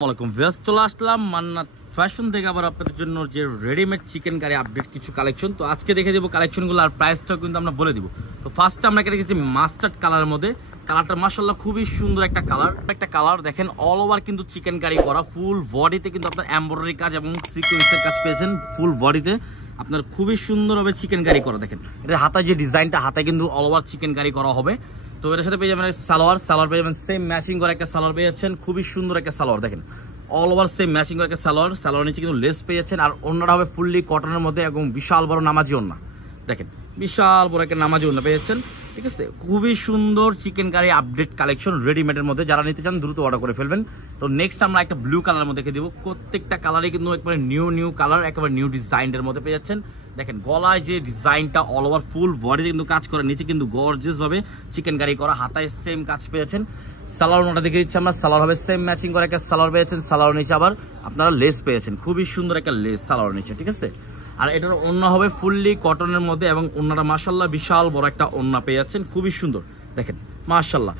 আসসালামাইকুম ভিউয়ার্স, চলে আসলাম মান্নাত ফ্যাশন থেকে আবার আপনাদের জন্য যে রেডিমেড চিকেন কারি আপডেট কিছু কালেকশন। তো আজকে দেখে দেবো কালেকশনগুলো আর প্রাইসটাও কিন্তু আমরা বলে দিব। তো ফার্স্টে আমরা একটা দেখেছি মাস্টার্ড কালারের মধ্যে। কালারটা মাশাআল্লাহ খুবই সুন্দর একটা কালার দেখেন, অল ওভার কিন্তু চিকেন কারি করা, ফুল বডিতে কিন্তু আপনার এমব্রয়ডারি কাজ এবং সিকোয়েন্সের কাজ পেয়েছেন। ফুল বডিতে আপনার খুবই সুন্দরভাবে চিকেন কারি করা, দেখেন এটা হাতায় যে ডিজাইনটা, হাতায় কিন্তু অল ওভার চিকেন কারি করা হবে। তো এর সাথে পেয়ে যাবেন সালোয়ার পেয়ে যাবেন, সেম ম্যাচিং করা একটা সালোয়ার পেয়ে যাচ্ছেন, খুবই সুন্দর একটা সালোয়ার দেখেন, অল ওভার সেম ম্যাচিং করা একটা সালোয়ার নিচে কিন্তু লেস পেয়ে যাচ্ছেন। আর ওড়নাটা হবে ফুললি কটনের মধ্যে এবং বিশাল বড় নামাজি ওড়না, দেখেন বিশাল বড় একটা নামাজি ওড়না পেয়ে যাচ্ছেন। ঠিক আছে, খুবই সুন্দর চিকেন কারি আপডেট কালেকশন রেডিমেডের মধ্যে, যারা নিতে চান দ্রুত অর্ডার করে ফেলবেন। তো নেক্সট আমরা একটা ব্লু কালারের মধ্যে দেখে দিব, প্রত্যেকটা কালারই কিন্তু একবারে নিউ কালার, একেবারে নিউ ডিজাইনের মধ্যে পেয়ে যাচ্ছেন। দেখেন গলায় যে ডিজাইনটা অল ওভার ফুল বডিতে কিন্তু কাজ করে, নিচে কিন্তু গর্জিয়াস ভাবে চিকেন কারি করা, হাতায় সেম কাজ পেয়েছেন। সালোয়ার ওটা দেখে দিচ্ছি আমরা, সালোয়ার হবে সেম ম্যাচিং করে একটা সালোয়ার পেয়েছেন, সালোয়ার নিচে আবার আপনারা লেস পেয়েছেন, খুবই সুন্দর একটা লেস সালোয়ার নিচে। ঠিক আছে, আর এটার ওড়না হবে ফুললি কটনের মধ্যে এবং ওড়নাটা মাশাআল্লাহ বিশাল বড় একটা ওড়না পেয়ে যাচ্ছেন, খুবই সুন্দর দেখেন মাশাআল্লাহ।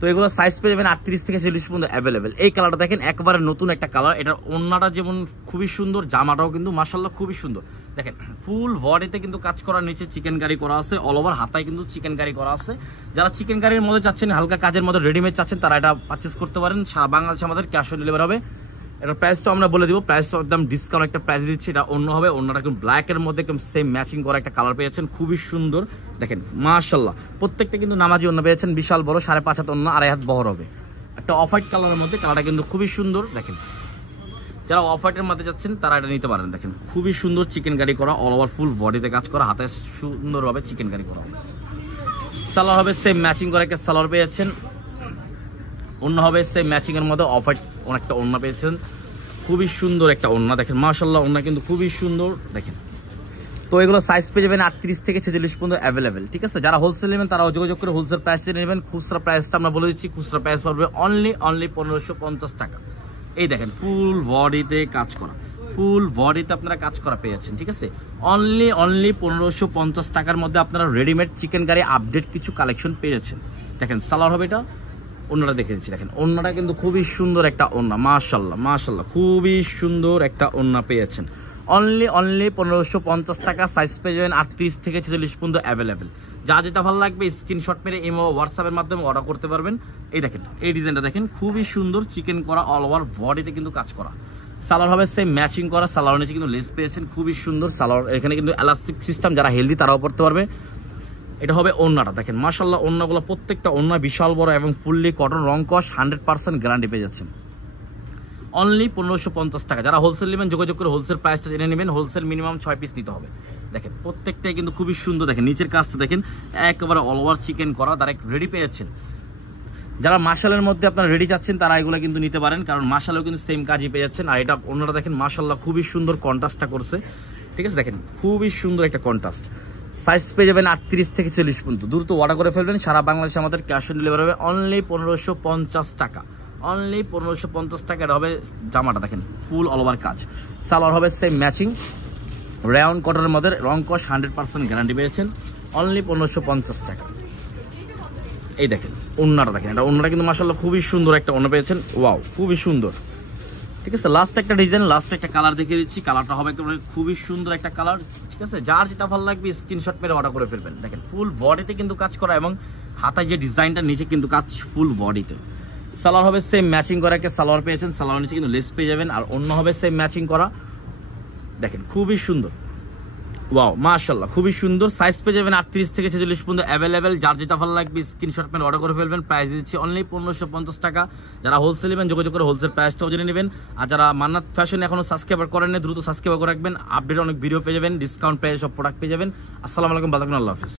তো এগুলো সাইজ পেয়ে যাবেন 38 থেকে 40 পর্যন্ত অ্যাভেলেবেল। এই কালারটা দেখেন একবারে নতুন একটা কালার, এটার ওড়নাটা যেমন খুবই সুন্দর, জামাটাও কিন্তু মাশাআল্লাহ খুবই সুন্দর। দেখেন ফুল বডিতে কিন্তু কাজ করার, নিচে চিকেন কারি করা আছে, অল ওভার হাতায় কিন্তু চিকেন কারি করা আছে। যারা চিকেন কারির মধ্যে চাচ্ছেন, হালকা কাজের মধ্যে রেডিমেড চাচ্ছেন, তারা এটা পারচেস করতে পারেন। সারা বাংলাদেশে আমাদের ক্যাশ অন ডেলিভারি হবে। এটার প্রাইসটা আমরা বলে দিব, প্রাইসটা একদম ডিসকাউন্ট একটা প্রাইস দিচ্ছি। এটা অন্য হবে, অন্যটা কিন্তু ব্ল্যাকের মধ্যে একদম সেম ম্যাচিং করা একটা কালার পেয়েছেন, খুবই সুন্দর দেখেন মাশাআল্লাহ। প্রত্যেকটা কিন্তু নামাজি ওড়না পেয়েছেন, বিশাল বড় 5.5 হাত ওড়না, 2.5 হাত বহর হবে। একটা অফ হোয়াইট কালারের মধ্যে, কালারটা কিন্তু খুবই সুন্দর দেখেন। যারা অফ হোয়াইটের মধ্যে যাচ্ছেন তারা এটা নিতে পারেন। দেখেন খুবই সুন্দর চিকেন কারি করা, অল ওভার ফুল বডিতে কাজ করা, হাতে সুন্দরভাবে চিকেন কারি করা। সালোয়ার হবে সেম ম্যাচিং করে একটা সালোয়ার পেয়ে যাচ্ছেন, অন্য হবে সেম ম্যাচিং এর মধ্যে অফ হোয়াইট অনেকটা ওড়না পেয়েছেন, খুবই সুন্দর একটা ওড়না দেখেন মাশাআল্লাহ, ওড়না কিন্তু খুবই সুন্দর দেখেন। তো এগুলো সাইজ পেয়ে যাবেন 38 থেকে 46 পর্যন্ত অ্যাভেলেবেল। ঠিক আছে, যারা হোলসেল নেবেন তারাও যোগাযোগ করে হোলসেল প্রাইস নেবেন। খুচরা প্রাইসটা আমরা বলে দিচ্ছি, খুচরা প্রাইস পড়বে অনলি 1550 টাকা। এই দেখেন ফুল বডিতে কাজ করা, ফুল বডিতে আপনারা কাজ করা পেয়ে যাচ্ছেন। ঠিক আছে, অনলি 1550 টাকার মধ্যে আপনারা রেডিমেড চিকেন কারি আপডেট কিছু কালেকশন পেয়ে যাচ্ছেন। দেখেন সালোয়ার হবে এটা, ওড়নাটা দেখে দিচ্ছি দেখেন, ওড়নাটা কিন্তু খুবই সুন্দর একটা ওড়না মাশাআল্লাহ খুবই সুন্দর একটা ওড়না পেয়েছেন। অনলি 1550 টাকা, সাইজ পেয়ে যাবেন 38 থেকে 46 পর্যন্ত অ্যাভেলেবেল। যা যেটা ভালো লাগবে স্ক্রিনশট মেরে ইমো হোয়াটসঅ্যাপের মাধ্যমে অর্ডার করতে পারবেন। এই দেখেন এই ডিজাইনটা দেখেন, খুবই সুন্দর চিকেন করা, অল ওভার বডিতে কিন্তু কাজ করা। সালোয়ার হবে সেম ম্যাচিং করা, সালোয়ার নিচে কিন্তু লেস পেয়েছেন, খুবই সুন্দর সালোয়ার। এখানে কিন্তু এলাস্টিক সিস্টেম, যারা হেলদি তারাও পড়তে পারবে। এটা হবে ওড়নাটা দেখেন মাশাআল্লাহ, ওড়নাগুলো প্রত্যেকটা ওড়না বিশাল বড় এবং ফুললি কটন, রং কস 100% গ্যারান্টি পেয়ে যাচ্ছেন। অনলি 1550 টাকা। যারা হোলসেল নেবেন যোগাযোগ করে হোলসেল প্রাইসটা জেনে নেবেন। হোলসেল মিনিমাম 6 পিস নিতে হবে। দেখেন প্রত্যেকটাই কিন্তু খুবই সুন্দর, দেখেন নিচের কাজটা দেখেন একেবারে অল ওভার চিকেন করা, ডাইরেক্ট রেডি পেয়ে যাচ্ছেন। যারা মাশালের মধ্যে আপনারা রেডি চাচ্ছেন তারা এগুলো কিন্তু নিতে পারেন, কারণ মাশালেও কিন্তু সেম কাজই পেয়ে যাচ্ছেন। আর এটা ওড়নাটা দেখেন মাশাআল্লাহ খুবই সুন্দর কন্ট্রাস্টটা করছে। ঠিক আছে, দেখেন খুবই সুন্দর একটা কন্ট্রাস্ট। সাইজ পেয়ে যাবেন 38 থেকে 40 পর্যন্ত, দ্রুত অর্ডার করে ফেলবেন। সারা বাংলাদেশে আমাদের ক্যাশ অন ডেলিভারি হবে অনলি 1550 টাকা, অনলি 1550 টাকা। এটা হবে জামাটা দেখেন ফুল অল ওভার কাজ, সালোয়ার হবে সেম ম্যাচিং রাউন্ড কটনের মধ্যে, রং কস 100% গ্যারান্টি পেয়েছেন, অনলি 1550 টাকা। এই দেখেন ওড়নাটা দেখেন, এটা ওড়নাটা কিন্তু মাশাআল্লাহ খুবই সুন্দর একটা ওড়না পেয়েছেন, ওয়াও খুবই সুন্দর। ঠিক আছে, লাস্ট একটা ডিজাইন, লাস্ট একটা কালার দেখিয়ে দিচ্ছি। কালারটা হবে খুবই সুন্দর একটা কালার। ঠিক আছে, যার যেটা ভালো লাগবে স্ক্রিনশট মেরে অর্ডার করে ফেলবেন। দেখেন ফুল বডিতে কিন্তু কাজ করা এবং হাতায় যে ডিজাইনটা নিচে কিন্তু কাজ ফুল বডিতে। সালোয়ার হবে সেম ম্যাচিং করা একটা সালোয়ার পেয়েছেন, সালোয়ার নিচে কিন্তু লেস পেয়ে যাবেন। আর অন্য হবে সেম ম্যাচিং করা, দেখেন খুবই সুন্দর, ওয়াও মাশাআল্লাহ খুবই সুন্দর। সাইজ পেয়ে যাবেন 38 থেকে 46 পর্যন্ত অ্যাভেলেবেল। যার যেটা ভালো লাগবে স্ক্রিনশট মেরে অর্ডার করে ফেলবেন। প্রাইস দিচ্ছি অনলি 1550 টাকা। যারা হোলসেল নেবেন যোগাযোগ করে হোলসেল প্রাইসটাও জেনে নেবেন। আর যারা মান্নাত ফ্যাশন এখনো সাবস্ক্রাইব করেন না, দ্রুত সাবস্ক্রাইব করে রাখবেন। আপডেট অনেক ভিডিও পেয়ে যাবেন, ডিসকাউন্ট প্রাইস সব প্রোডাক্ট পেয়ে যাবেন। আসসালামু আলাইকুম, ভালো থাকবেন, আল্লাহ হাফেজ।